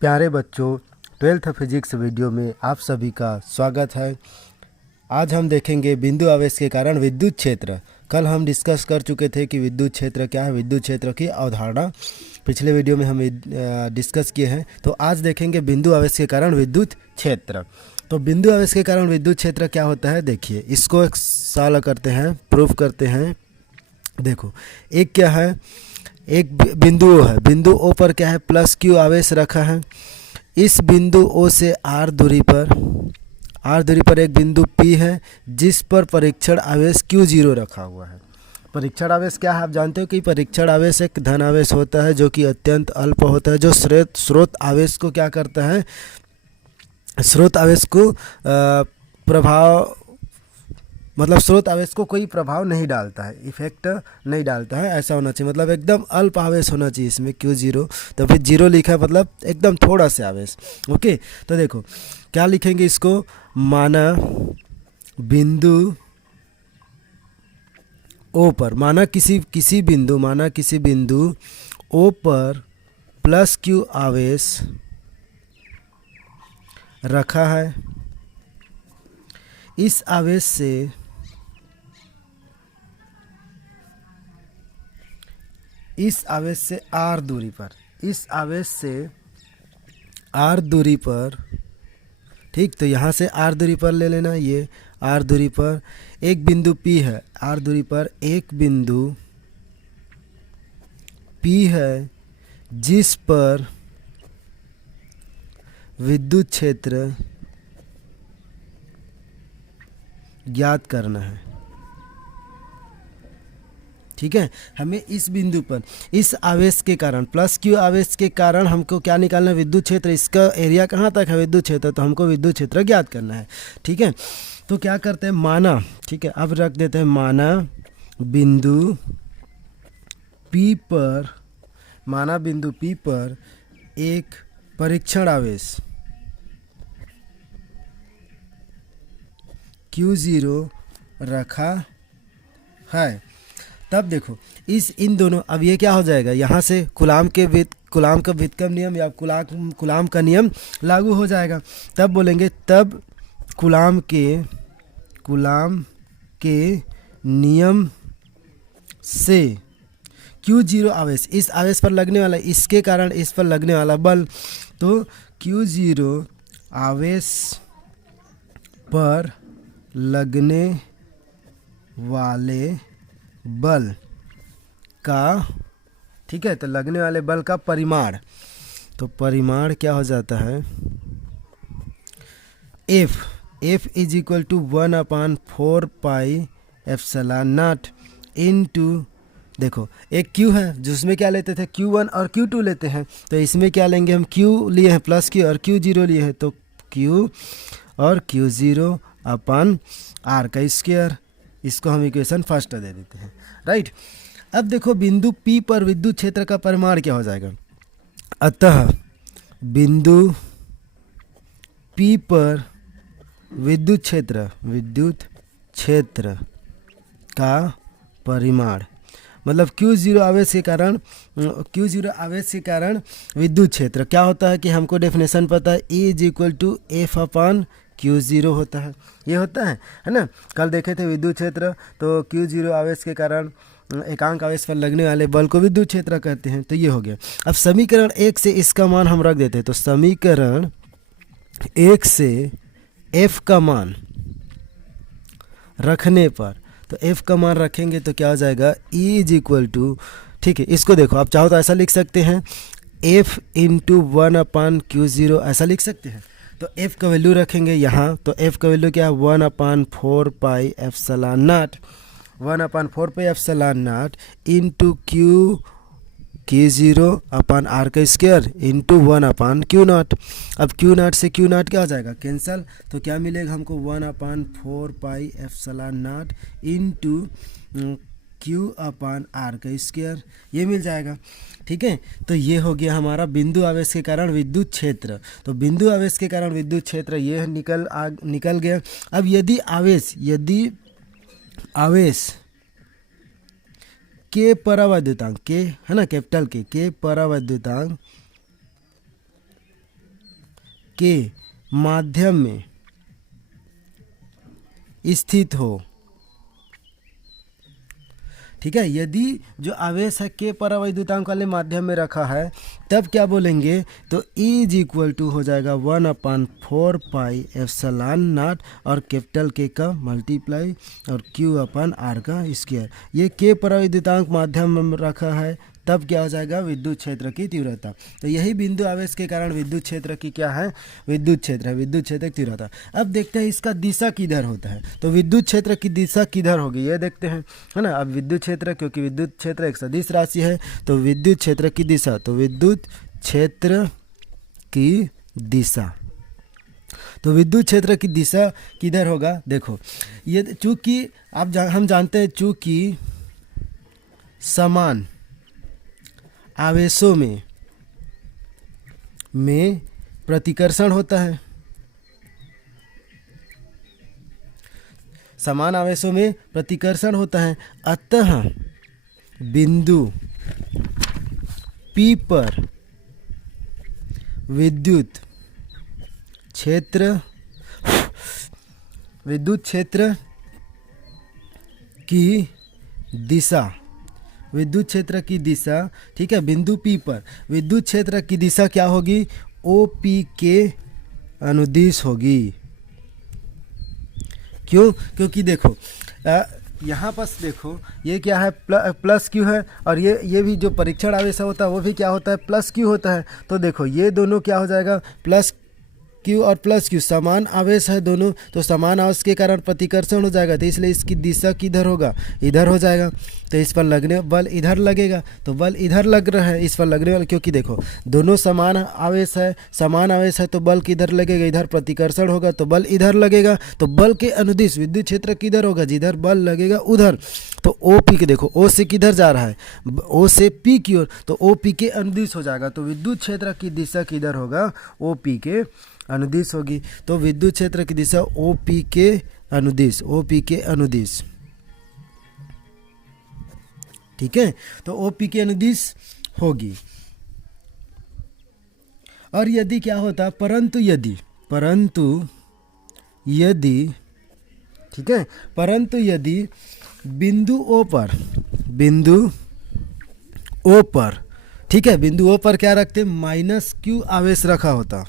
प्यारे बच्चों, 12th physics video में आप सभी का स्वागत है। आज हम देखेंगे बिंदु आवेश के कारण विद्युत क्षेत्र। कल हम डिस्कस कर चुके थे कि विद्युत क्षेत्र क्या है, विद्युत क्षेत्र की अवधारणा पिछले वीडियो में हम डिस्कस किए हैं। तो आज देखेंगे बिंदु आवेश के कारण विद्युत क्षेत्र। तो बिंदु आवेश के कारण विद्युत क्षेत्र क्या होता है, देखिए इसको एक सॉल्व करते हैं, प्रूफ करते हैं। देखो एक क्या है, एक बिंदु ओ है, बिंदु ओ पर क्या है, प्लस क्यू आवेश रखा है। इस बिंदु ओ से आर दूरी पर एक बिंदु पी है जिस पर परीक्षण आवेश Q0 रखा हुआ है। परीक्षण आवेश क्या है, आप जानते हो कि परीक्षण आवेश एक धन आवेश होता है जो कि अत्यंत अल्प होता है, जो स्रोत आवेश को क्या करता है, स्रोत आवेश को स्रोत आवेश को कोई प्रभाव नहीं डालता है, इफेक्ट नहीं डालता है, ऐसा होना चाहिए। मतलब एकदम अल्प आवेश होना चाहिए इसमें Q0। तो फिर जीरो लिखा है मतलब एकदम थोड़ा सा आवेश। ओके, तो देखो क्या लिखेंगे इसको, माना बिंदु ओ पर, माना किसी बिंदु ओ पर प्लस क्यू आवेश रखा है। इस आवेश से आर दूरी पर, ठीक, तो यहाँ से आर दूरी पर ले लेना, ये आर दूरी पर एक बिंदु P है, आर दूरी पर एक बिंदु P है जिस पर विद्युत क्षेत्र ज्ञात करना है। ठीक है, हमें इस बिंदु पर इस आवेश के कारण, प्लस क्यू आवेश के कारण हमको क्या निकालना है, विद्युत क्षेत्र। इसका एरिया कहाँ तक है, विद्युत क्षेत्र, तो हमको विद्युत क्षेत्र ज्ञात करना है। ठीक है, तो क्या करते हैं, माना, ठीक है, अब रख देते हैं माना बिंदु P पर एक परीक्षण आवेश Q0 रखा है। तब देखो इन दोनों, अब ये क्या हो जाएगा, यहाँ से कुलाम का व्युत्क्रम नियम या कुलाम का नियम लागू हो जाएगा। तब बोलेंगे, तब कुलाम के नियम से Q0 आवेश, इस आवेश पर लगने वाला, इसके कारण इस पर लगने वाला बल, तो Q0 आवेश पर लगने वाले बल का, ठीक है, तो लगने वाले बल का परिमाण, तो परिमाण क्या हो जाता है, F is equal to 1/4πε0 into, देखो एक Q है जिसमें क्या लेते थे, Q1 और Q2 लेते हैं, तो इसमें क्या लेंगे हम, Q लिए हैं प्लस Q और Q0 लिए हैं, तो Q और Q0 अपन R का स्क्वायर। इसको हम इक्वेशन फर्स्ट दे देते हैं, राइट। अब देखो बिंदु P पर विद्युत क्षेत्र का परिमाण क्या हो जाएगा, अतः बिंदु P पर विद्युत क्षेत्र का परिमाण, मतलब Q0 आवेश के कारण विद्युत क्षेत्र क्या होता है कि हमको डेफिनेशन पता है, E is equal to F/Q0 होता है, ये होता है ना। कल देखे थे विद्युत क्षेत्र, तो Q0 आवेश के कारण एकांक आवेश पर लगने वाले बल को विद्युत क्षेत्र कहते हैं। तो ये हो गया। अब समीकरण 1 से इसका मान हम रख देते हैं, तो समीकरण 1 से F का मान रखने पर, तो F का मान रखेंगे तो क्या हो जाएगा, E इज इक्वल टू, ठीक है, इसको देखो आप चाहो तो ऐसा लिख सकते हैं, F इंटू 1/Q0 ऐसा लिख सकते हैं। तो F का वैल्यू रखेंगे यहाँ, तो F का वैल्यू क्या है, 1/4πε0 इंटू Q0 अपन R का स्क्वायर इंटू 1/Q0। अब Q0 से Q0 क्या हो जाएगा, कैंसल, तो क्या मिलेगा हमको, 1/4πε0 इंटू Q/R का स्क्वायर, ये मिल जाएगा। ठीक है, तो ये हो गया हमारा बिंदु आवेश के कारण विद्युत क्षेत्र। तो बिंदु आवेश के कारण विद्युत क्षेत्र ये निकल गया। अब यदि आवेश के परावैद्युतांक, के है ना, कैपिटल के परावैद्युतांक के माध्यम में स्थित हो। ठीक है, यदि जो आवेश है के परावैद्युतांक वाले माध्यम में रखा है तब क्या बोलेंगे, तो E इज इक्वल टू हो जाएगा 1/4 पाई एप्सिलॉन नॉट और कैपिटल के का मल्टीप्लाई और Q/R का स्क्वायर। ये के परावैद्युतांक माध्यम में रखा है तब क्या हो जाएगा, विद्युत क्षेत्र की तीव्रता। तो यही बिंदु आवेश के कारण विद्युत क्षेत्र की क्या है, विद्युत क्षेत्र है, विद्युत क्षेत्र की तीव्रता। अब देखते हैं इसका दिशा किधर होता है। तो विद्युत क्षेत्र की दिशा किधर होगी ये देखते हैं, है ना। अब विद्युत क्षेत्र, क्योंकि विद्युत क्षेत्र एक सदिश राशि है, तो विद्युत क्षेत्र की दिशा, तो विद्युत क्षेत्र की दिशा, तो विद्युत क्षेत्र की दिशा किधर होगा। देखो ये चूंकि हम जानते हैं चूंकि समान आवेशों में प्रतिकर्षण होता है, समान आवेशों में प्रतिकर्षण होता है, अतः बिंदु P पर विद्युत क्षेत्र की दिशा, विद्युत क्षेत्र की दिशा, ठीक है, बिंदु P पर विद्युत क्षेत्र की दिशा क्या होगी, OP के अनुदिश होगी। क्यों, क्योंकि देखो यहाँ पर देखो ये क्या है, प्लस क्यू है, और ये भी जो परीक्षण आवेश होता है वो भी क्या होता है, प्लस क्यू होता है। तो देखो ये दोनों क्या हो जाएगा, प्लस क्यू और प्लस क्यू समान आवेश है दोनों, तो समान आवेश के कारण प्रतिकर्षण हो जाएगा, तो इसलिए इसकी दिशा किधर होगा, इधर हो जाएगा। तो इस पर लगने बल इधर लगेगा, तो बल इधर लग रहा है, इस पर लगने वाला, क्योंकि देखो दोनों समान आवेश है, समान आवेश है तो बल किधर लगेगा, इधर प्रतिकर्षण होगा तो बल इधर लगेगा। तो बल के अनुदिश विद्युत क्षेत्र किधर होगा, जिधर बल लगेगा उधर। तो OP के देखो O से किधर जा रहा है, O से P की ओर, तो OP के अनुदिश हो जाएगा। तो विद्युत क्षेत्र की दिशा किधर होगा, OP के अनुदिश होगी। तो विद्युत क्षेत्र की दिशा OP के अनुदिश, OP के अनुदिश, ठीक है, तो OP के अनुदिश होगी। और यदि क्या होता, परंतु यदि ठीक है, परंतु यदि बिंदु O पर ठीक है, बिंदु O पर क्या रखते, -Q आवेश रखा होता,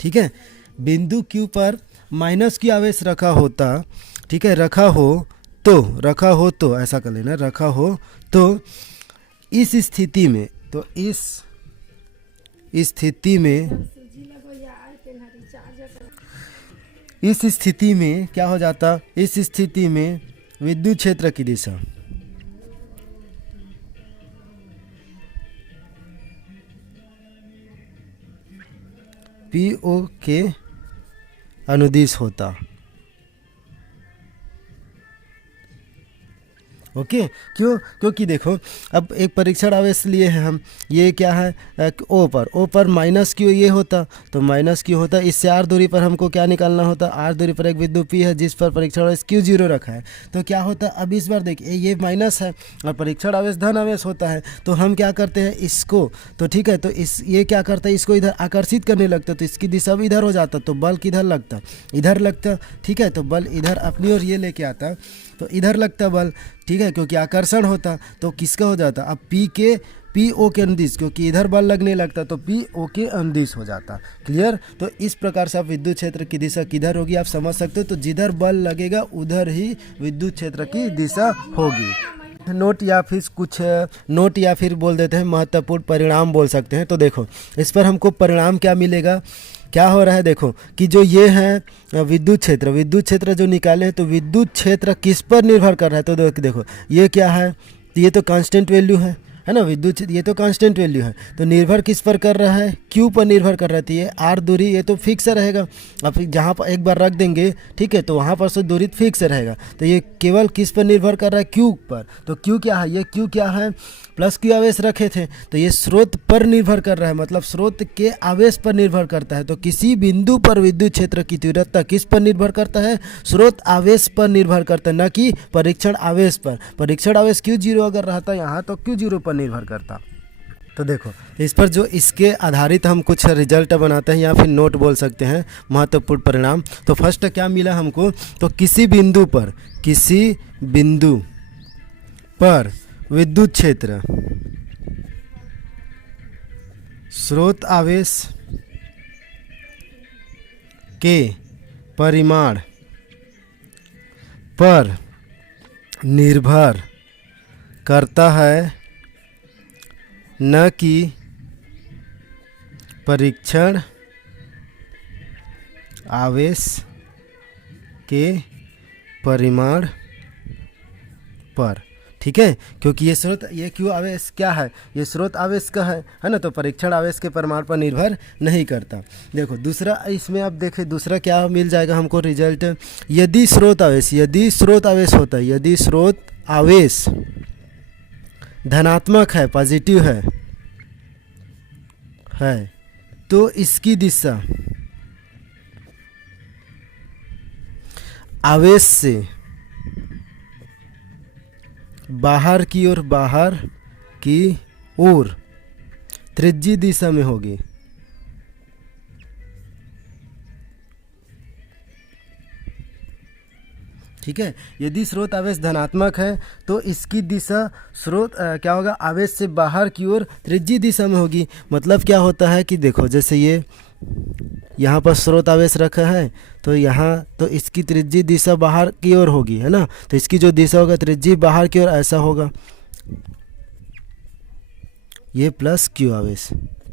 ठीक है, बिंदु Q पर -Q आवेश रखा होता, ठीक है, रखा हो तो ऐसा कर लेना, रखा हो तो इस स्थिति में, तो इस स्थिति में क्या हो जाता, इस स्थिति में विद्युत क्षेत्र की दिशा PO के अनुदिश होता। ओके, क्यों, क्योंकि देखो अब एक परीक्षण आवेश लिए हैं हम, ये क्या है, O पर -Q ये होता, तो -Q होता, इससे R दूरी पर हमको क्या निकालना होता, R दूरी पर एक बिंदु P है जिस पर परीक्षण आवेश Q0 रखा है। तो क्या होता, अब इस बार देखिए ये माइनस है और परीक्षण आवेश धन आवेश होता है, तो हम क्या करते हैं इसको, तो ठीक है, तो ये क्या करता है, इसको इधर आकर्षित करने लगता, तो इसकी दिशा भी इधर हो जाता, तो बल किधर लगता, इधर लगता, ठीक है, तो बल इधर अपनी ओर ये लेके आता, तो इधर लगता बल, ठीक है, क्योंकि आकर्षण होता, तो किसका हो जाता, अब PO के अनुदिश, क्योंकि इधर बल लगने लगता तो PO के अनुदिश हो जाता। क्लियर, तो इस प्रकार से आप विद्युत क्षेत्र की दिशा किधर होगी आप समझ सकते हो, तो जिधर बल लगेगा उधर ही विद्युत क्षेत्र की दिशा होगी। नोट या फिर बोल देते हैं महत्वपूर्ण परिणाम बोल सकते हैं। तो देखो इस पर हमको परिणाम क्या मिलेगा, क्या हो रहा है, देखो कि जो ये है विद्युत क्षेत्र जो निकाले हैं, तो विद्युत क्षेत्र किस पर निर्भर कर रहा है, तो देखो ये क्या है, ये तो कांस्टेंट वैल्यू है ना, विद्युत ये तो कांस्टेंट वैल्यू है, तो निर्भर किस पर कर रहा है, Q पर निर्भर कर रहा है। ये R दूरी ये तो फिक्स रहेगा, अब जहाँ पर एक बार रख देंगे, ठीक है, तो वहाँ पर से दूरी फिक्स रहेगा, तो ये केवल किस पर निर्भर कर रहा है, Q पर। तो Q क्या है, ये Q क्या है, +Q आवेश रखे थे, तो ये स्रोत पर निर्भर कर रहा है, मतलब स्रोत के आवेश पर निर्भर करता है। तो किसी बिंदु पर विद्युत क्षेत्र की तीव्रता किस पर निर्भर करता है, स्रोत आवेश पर निर्भर करता है, न कि परीक्षण आवेश पर। परीक्षण आवेश Q0 अगर रहता यहाँ तो Q0 पर निर्भर करता। तो देखो इस पर जो इसके आधारित हम कुछ रिजल्ट बनाते हैं या फिर नोट बोल सकते हैं, महत्वपूर्ण परिणाम। तो फर्स्ट क्या मिला हमको, तो किसी बिंदु पर विद्युत क्षेत्र स्रोत आवेश के परिमाण पर निर्भर करता है, न कि परीक्षण आवेश के परिमाण पर। ठीक है, क्योंकि ये स्रोत, ये क्यों आवेश क्या है, ये स्रोत आवेश का है ना, तो परीक्षण आवेश के परिमाण पर निर्भर नहीं करता। देखो दूसरा, इसमें आप देखें दूसरा क्या मिल जाएगा हमको रिजल्ट, यदि स्रोत आवेश होता है, यदि स्रोत आवेश धनात्मक है, पॉजिटिव है तो इसकी दिशा आवेश से बाहर की ओर त्रिज्यीय दिशा में होगी। ठीक है, यदि स्रोत आवेश धनात्मक है तो इसकी दिशा क्या होगा, आवेश से बाहर की ओर त्रिज्यीय दिशा में होगी। मतलब क्या होता है कि देखो जैसे ये यहाँ पर स्रोत आवेश रखा है, तो यहाँ तो इसकी त्रिज्यीय दिशा बाहर की ओर होगी, है ना, तो इसकी जो दिशा होगा त्रिज्यीय बाहर की ओर ऐसा होगा, ये प्लस क्यू आवेश।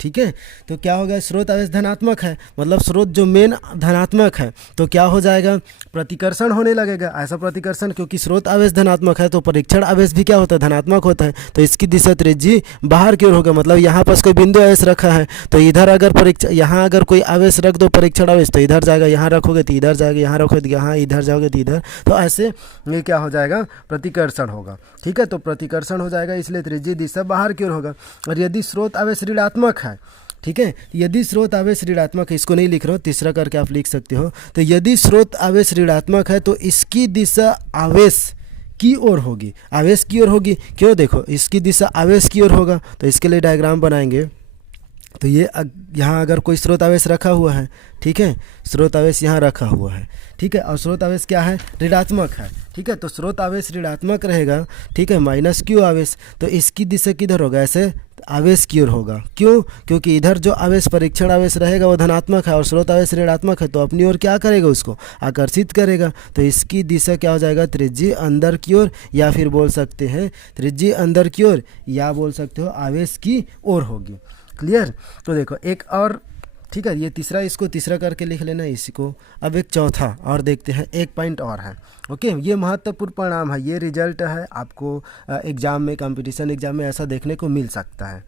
ठीक है, तो क्या होगा, स्रोत आवेश धनात्मक है, मतलब स्रोत जो मेन धनात्मक है, तो क्या हो जाएगा, प्रतिकर्षण होने लगेगा। ऐसा प्रतिकर्षण, क्योंकि स्रोत आवेश धनात्मक है तो परीक्षण आवेश भी क्या होता है, धनात्मक होता है, तो इसकी दिशा त्रिज्यीय बाहर की ओर होगा। मतलब यहाँ पर कोई बिंदु आवेश रखा है, तो इधर अगर यहाँ अगर कोई आवेश रख दो परीक्षण आवेश, तो इधर जाएगा, यहाँ रखोगे तो इधर जाएगा, यहाँ रखोगे तो यहाँ, इधर जाओगे तो इधर, तो ऐसे ये क्या हो जाएगा, प्रतिकर्षण होगा। ठीक है, तो प्रतिकर्षण हो जाएगा, इसलिए त्रिज्यीय दिशा बाहर की ओर होगा। और यदि स्रोत आवेश ऋणात्मक है, ठीक है, यदि स्रोत आवेश ऋणात्मक है, इसको नहीं लिख रहा हूँ, तीसरा करके आप लिख सकते हो, तो यदि स्रोत आवेश ऋणात्मक है तो इसकी दिशा आवेश की ओर होगी, आवेश की ओर होगी। क्यों, देखो इसकी दिशा आवेश की ओर होगा, तो इसके लिए डायग्राम बनाएंगे। तो ये यहाँ अगर कोई स्रोत आवेश रखा हुआ है, ठीक है, स्रोत आवेश यहाँ रखा हुआ है, ठीक है, और स्रोत आवेश क्या है, ऋणात्मक है। ठीक है, तो स्रोत आवेश ऋणात्मक रहेगा, ठीक है, माइनस क्यू आवेश, तो इसकी दिशा किधर होगा, ऐसे आवेश की ओर होगा। क्यों, क्योंकि इधर जो आवेश परीक्षण आवेश रहेगा वो धनात्मक है और स्रोत आवेश ऋणात्मक है, तो अपनी ओर क्या करेगा, उसको आकर्षित करेगा। तो इसकी दिशा क्या हो जाएगा, त्रिज्यीय अंदर की ओर, या फिर बोल सकते हैं त्रिज्यीय अंदर की ओर, या बोल सकते हो आवेश की ओर होगी। क्लियर। तो देखो एक और, ठीक है, ये तीसरा, इसको तीसरा करके लिख लेना इसको। अब एक चौथा और देखते हैं, एक पॉइंट और है। ओके, ये महत्वपूर्ण परिणाम है, ये रिजल्ट है, आपको एग्जाम में, कंपटीशन एग्जाम में ऐसा देखने को मिल सकता है।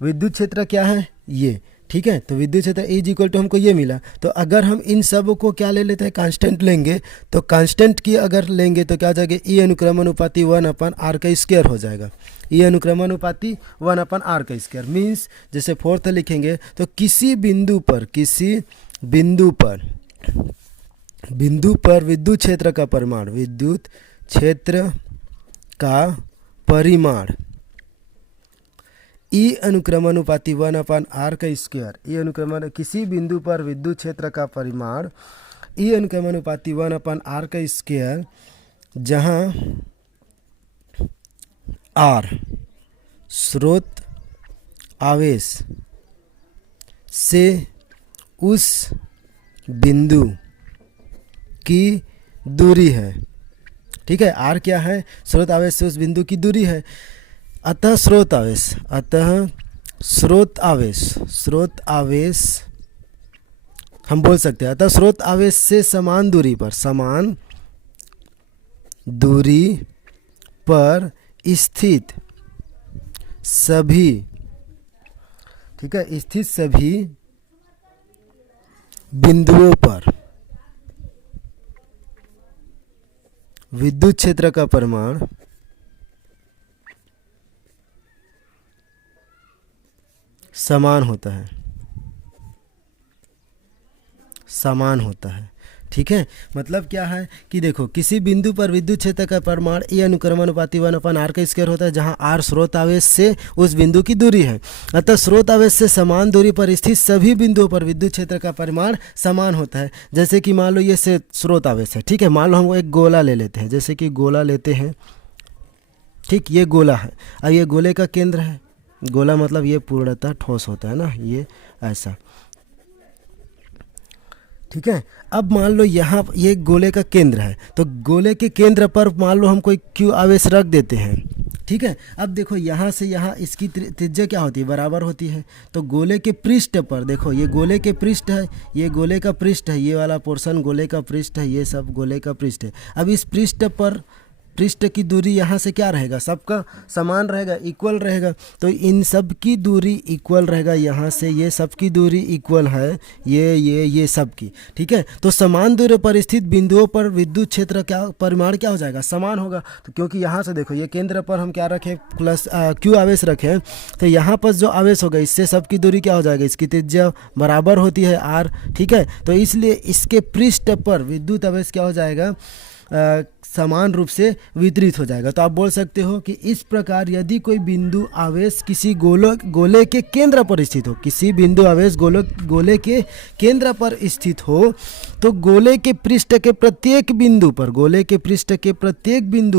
विद्युत क्षेत्र क्या है, ये, ठीक है, तो विद्युत क्षेत्र इज इक्वल टू हमको ये मिला। तो अगर हम इन सब को क्या ले लेते हैं, कांस्टेंट लेंगे, तो कांस्टेंट की अगर लेंगे तो क्या हो जाएगा, ई अनुक्रमानुपाती 1/r का स्क्वायर हो जाएगा। ई अनुक्रमानुपाती 1/r का स्क्वायर मीन्स, जैसे फोर्थ लिखेंगे तो किसी बिंदु पर विद्युत क्षेत्र का परिमाण ई अनुक्रमानुपाती 1/r का स्क्वायर, ई अनुक्रमण, किसी बिंदु पर विद्युत क्षेत्र का परिमाण ई अनुक्रमानुपाती 1/r का स्क्वायर, जहाँ r स्रोत आवेश से उस बिंदु की दूरी है। ठीक है, r क्या है, स्रोत आवेश से उस बिंदु की दूरी है। अतः स्रोत आवेश हम बोल सकते हैं, अतः स्रोत आवेश से समान दूरी पर स्थित सभी, ठीक है, स्थित सभी बिंदुओं पर विद्युत क्षेत्र का परिमाण समान होता है। ठीक है, मतलब क्या है कि देखो किसी बिंदु पर विद्युत क्षेत्र का परिमाण E अनुक्रमानुपाती 1/r का स्क्वायर होता है, जहां r स्रोत आवेश से उस बिंदु की दूरी है। अतः स्रोत आवेश से समान दूरी पर स्थित सभी बिंदुओं पर विद्युत क्षेत्र का परिमाण समान होता है। जैसे कि मान लो ये से स्रोत आवेश है, ठीक है, मान लो हम एक गोला ले लेते हैं, जैसे कि गोला लेते हैं, ठीक, ये गोला है और ये गोले का केंद्र है। गोला मतलब ये पूर्णतः ठोस होता है ना, ये ऐसा, ठीक है। अब मान लो यहाँ ये गोले का केंद्र है, तो गोले के केंद्र पर मान लो हम कोई Q आवेश रख देते हैं, ठीक है। अब देखो यहाँ से यहाँ इसकी त्रिज्या क्या होती है, बराबर होती है। तो गोले के पृष्ठ पर देखो, ये गोले के पृष्ठ है, ये गोले का पृष्ठ है, ये वाला पोर्शन गोले का पृष्ठ है, ये सब गोले का पृष्ठ है। अब इस पृष्ठ पर पृष्ठ की दूरी यहाँ से क्या रहेगा, सबका समान रहेगा, इक्वल रहेगा। तो इन सब की दूरी इक्वल रहेगा, यहाँ से ये सब की दूरी इक्वल है, ये सब की, ठीक है। तो समान दूरी पर स्थित बिंदुओं पर विद्युत क्षेत्र क्या परिमाण क्या हो जाएगा, समान होगा। तो क्योंकि यहाँ से देखो ये केंद्र पर हम क्या रखें, प्लस Q आवेश रखें, तो यहाँ पर जो आवेश होगा इससे सब की दूरी क्या हो जाएगा, इसकी त्रिज्या बराबर होती है r, ठीक है। तो इसलिए इसके पृष्ठ पर विद्युत आवेश क्या हो जाएगा, समान रूप से वितरित हो जाएगा। तो आप बोल सकते हो कि इस प्रकार यदि कोई बिंदु आवेश किसी गोले के केंद्र पर स्थित हो, किसी बिंदु आवेश गोले के केंद्र पर स्थित हो, तो गोले के पृष्ठ के प्रत्येक बिंदु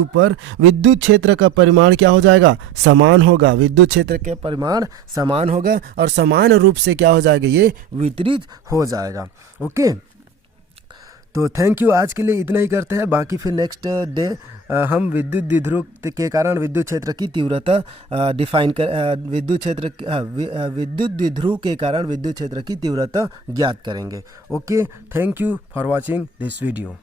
पर विद्युत क्षेत्र का परिमाण क्या हो जाएगा, समान होगा। विद्युत क्षेत्र के परिमाण समान होगा और समान रूप से क्या हो जाएगा, ये वितरित हो जाएगा। ओके, तो थैंक यू, आज के लिए इतना ही करते हैं। बाकी फिर नेक्स्ट डे हम विद्युत द्विध्रुव के कारण विद्युत क्षेत्र की तीव्रता विद्युत द्विध्रुव के कारण विद्युत क्षेत्र की तीव्रता ज्ञात करेंगे। Okay, thank you for watching this video.